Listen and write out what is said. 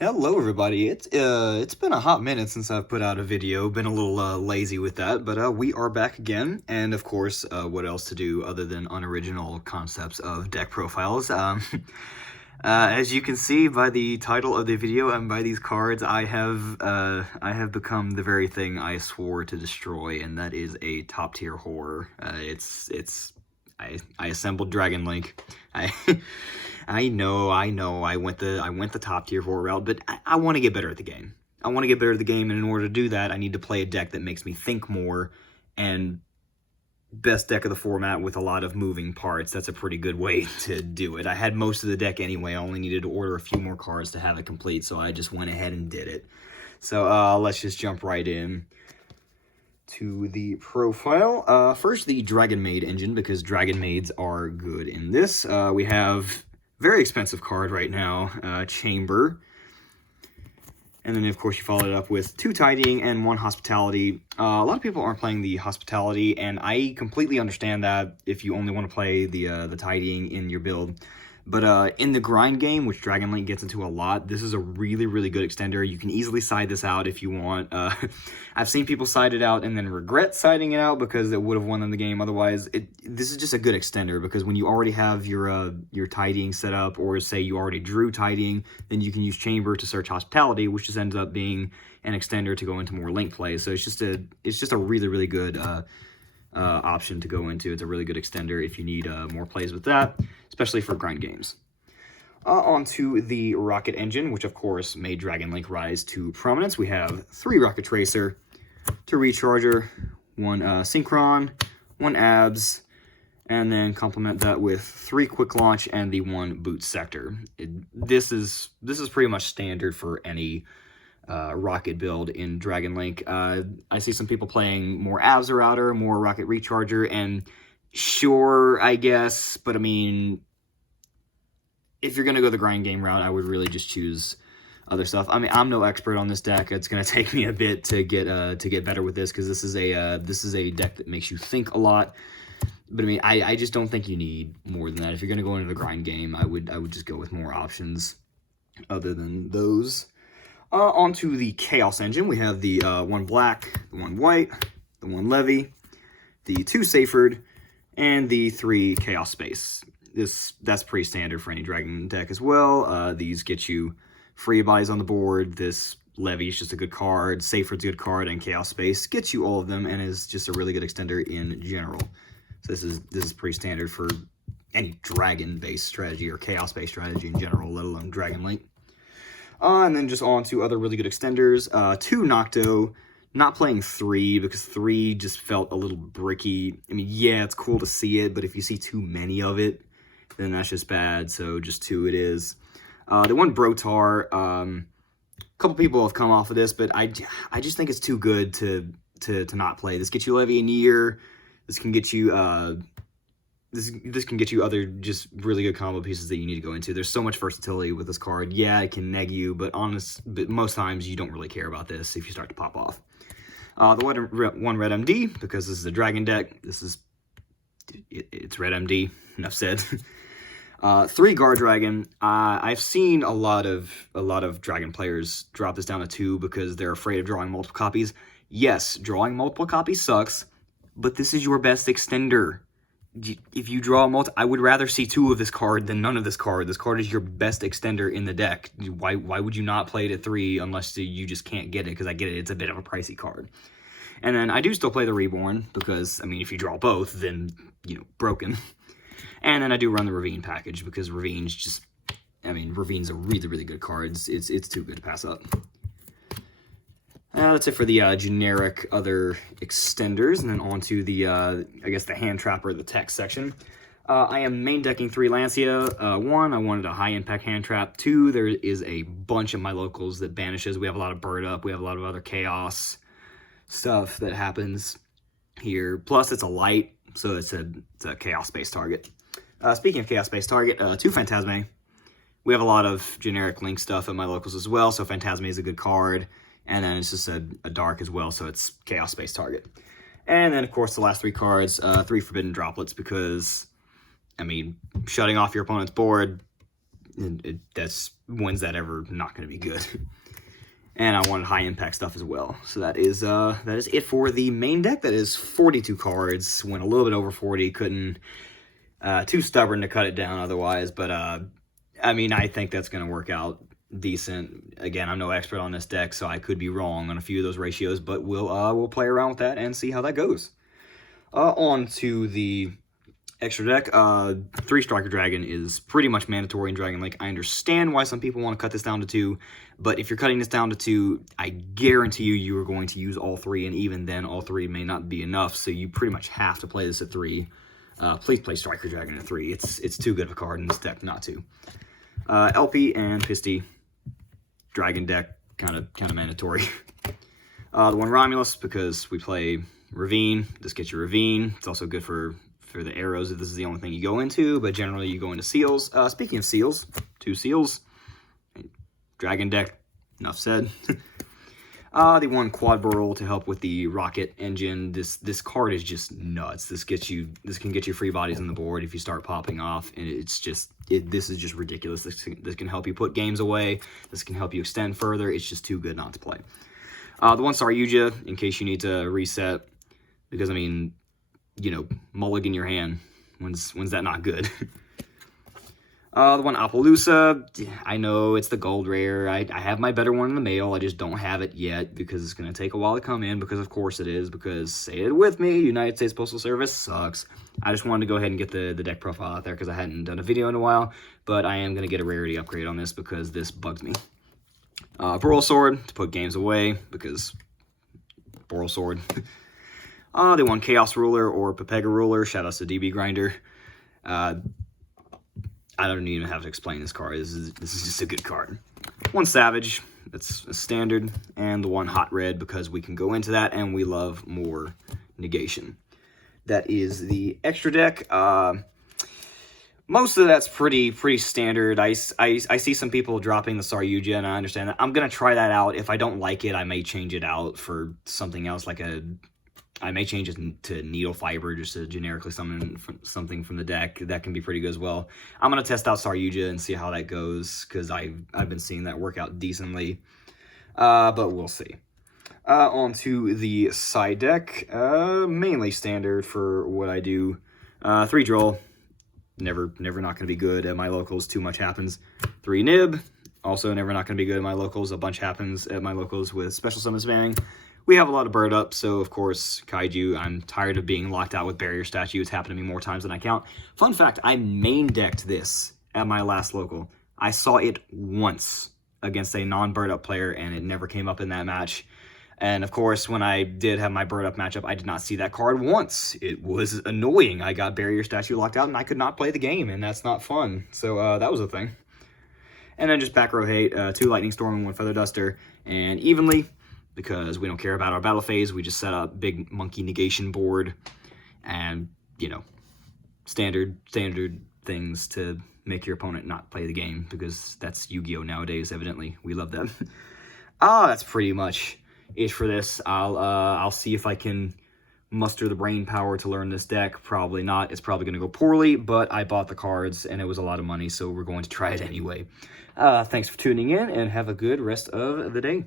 Hello everybody, it's been a hot minute since I've put out a video, been a little lazy with that, but we are back again, and of course, what else to do other than unoriginal concepts of deck profiles. As you can see by the title of the video and by these cards, I have become the very thing I swore to destroy, and that is a top tier horror. I assembled Dragon Link. I I know, I went the top tier horror route, but I want to get better at the game. I want to get better at the game, and in order to do that, I need to play a deck that makes me think more, and best deck of the format with a lot of moving parts. That's a pretty good way to do it. I had most of the deck anyway. I only needed to order a few more cards to have it complete, so I just went ahead and did it. So let's just jump right in to the profile. First, the Dragon Maid engine, because Dragon Maids are good in this. We have very expensive card right now, Chamber. And then, of course, you follow it up with 2 Tidying and 1 Hospitality. A lot of people aren't playing the Hospitality, and I completely understand that if you only want to play the Tidying in your build. But in the grind game, which Dragon Link gets into a lot, this is a really, really good extender. You can easily side this out if you want. I've seen people side it out and then regret siding it out because it would have won them the game. Otherwise, this is just a good extender because when you already have your Tidying set up, or say you already drew Tidying, then you can use Chamber to search Hospitality, which just ends up being an extender to go into more Link play. So it's just a really, really good option to go into. It's a really good extender if you need more plays with that, especially for grind games. Onto the Rocket Engine, which of course made Dragon Link rise to prominence. We have 3 Rocket Tracer, 2 Recharger, 1 Synchron, 1 Abs, and then complement that with 3 Quick Launch and the 1 Boot Sector. This is pretty much standard for any Rocket build in Dragon Link. I see some people playing more Abs Router, more Rocket Recharger, and sure, I guess, but I mean, if you're going to go the grind game route, I would really just choose other stuff. I mean, I'm no expert on this deck. It's going to take me a bit to get better with this, because this is a deck that makes you think a lot. But I mean, I just don't think you need more than that. If you're going to go into the grind game, I would just go with more options other than those. Onto the Chaos Engine, we have the 1 black, the 1 white, the 1 Levy, the 2 Saferd, and the 3 Chaos Space. That's pretty standard for any Dragon deck as well. These get you free buys on the board. This Levy is just a good card, Saferd's a good card, and Chaos Space gets you all of them and is just a really good extender in general. So this is pretty standard for any Dragon-based strategy or Chaos-based strategy in general, let alone Dragon Link. And then just on to other really good extenders. 2 Nocto, not playing 3 because 3 just felt a little bricky. I mean, yeah, it's cool to see it, but if you see too many of it, then that's just bad. So just 2 it is. The 1 Brotar, a couple people have come off of this, but I just think it's too good to not play. This gets you Levy in year. This can get you this can get you other just really good combo pieces that you need to go into. There's so much versatility with this card. Yeah, it can neg you, but most times you don't really care about this if you start to pop off. The 1 Red MD, because this is a Dragon deck. It's Red MD. Enough said. 3 Guard Dragon. I've seen a lot of Dragon players drop this down to 2 because they're afraid of drawing multiple copies. Yes, drawing multiple copies sucks, but this is your best extender. If you draw I would rather see 2 of this card than none of this card. This card is your best extender in the deck. Why would you not play it at 3 unless you just can't get it? Because I get it, it's a bit of a pricey card. And then I do still play the Reborn because, I mean, if you draw both, then, broken. And then I do run the Ravine package because Ravine's just, I mean, Ravine's a really, really good card. It's too good to pass up. That's it for the generic other extenders, and then on to the, I guess, the hand trap or the tech section. I am main decking 3 Lancia. 1, I wanted a high-impact hand trap. 2, there is a bunch of my locals that banishes. We have a lot of Bird Up. We have a lot of other chaos stuff that happens here. Plus, it's a light, so it's a chaos-based target. Speaking of chaos-based target, 2 Phantasme. We have a lot of generic Link stuff at my locals as well, so Phantasme is a good card. And then it's just a dark as well, so it's chaos-based target. And then, of course, the last 3 cards, 3 Forbidden Droplets, because, I mean, shutting off your opponent's board, that's when's that ever not going to be good? And I wanted high impact stuff as well. So that is it for the main deck. That is 42 cards. Went a little bit over 40. Couldn't too stubborn to cut it down otherwise. But I mean, I think that's going to work out decent. Again, I'm no expert on this deck, so I could be wrong on a few of those ratios, but we'll play around with that and see how that goes. On to the extra deck. 3 Striker Dragon is pretty much mandatory in Dragon Link. I understand why some people want to cut this down to 2, but if you're cutting this down to 2, I guarantee you are going to use all 3, and even then, all 3 may not be enough, so you pretty much have to play this at 3. Please play Striker Dragon at 3. It's too good of a card in this deck not to. LP and Pisty Dragon deck, kind of mandatory. The one Romulus, because we play Ravine. This gets you Ravine. It's also good for the arrows if this is the only thing you go into, but generally you go into seals. Speaking of seals, 2 seals. Dragon deck, enough said. The one Quad Burl to help with the rocket engine. This card is just nuts. This can get you free bodies on the board if you start popping off, and this is just ridiculous. This can help you put games away. This can help you extend further. It's just too good not to play. The one Saryuja, in case you need to reset, because I mean, you know, mulligan your hand. When's that not good? The one Appaloosa, I know it's the gold rare. I have my better one in the mail. I just don't have it yet because it's going to take a while to come in, because of course it is, because, say it with me, United States Postal Service sucks. I just wanted to go ahead and get the deck profile out there because I hadn't done a video in a while, but I am going to get a rarity upgrade on this because this bugs me. Boral Sword to put games away, because Boral Sword. The one Chaos Ruler or Pepega Ruler, shoutouts to DB Grinder. I don't even have to explain this card. This is just a good card. One Savage, that's a standard, and the one Hot Red, because we can go into that and we love more negation. That is the extra deck. Most of that's pretty standard. I see some people dropping the Saryuja, and I understand that. I'm gonna try that out. If I don't like it, I may change it out for something else, like I may change it to Needle Fiber, just to generically summon something from the deck. That can be pretty good as well. I'm going to test out Saryuja and see how that goes, because I've been seeing that work out decently. But we'll see. On to the side deck. Mainly standard for what I do. 3 Droll. Never not going to be good at my locals. Too much happens. 3 Nib. Also never not going to be good at my locals. A bunch happens at my locals with special summon spamming. We have a lot of bird up, so of course, Kaiju, I'm tired of being locked out with barrier statue. It's happened to me more times than I count. Fun fact, I main decked this at my last local. I saw it once against a non-bird up player, and it never came up in that match. And of course, when I did have my bird up matchup, I did not see that card once. It was annoying. I got barrier statue locked out, and I could not play the game, and that's not fun. So that was a thing. And then just back row hate, 2 Lightning Storm and 1 Feather Duster, and evenly, because we don't care about our battle phase. We just set up big monkey negation board and, you know, standard things to make your opponent not play the game, because that's Yu-Gi-Oh! Nowadays, evidently. We love that. That's pretty much it for this. I'll see if I can muster the brain power to learn this deck. Probably not. It's probably going to go poorly, but I bought the cards and it was a lot of money, so we're going to try it anyway. Thanks for tuning in, and have a good rest of the day.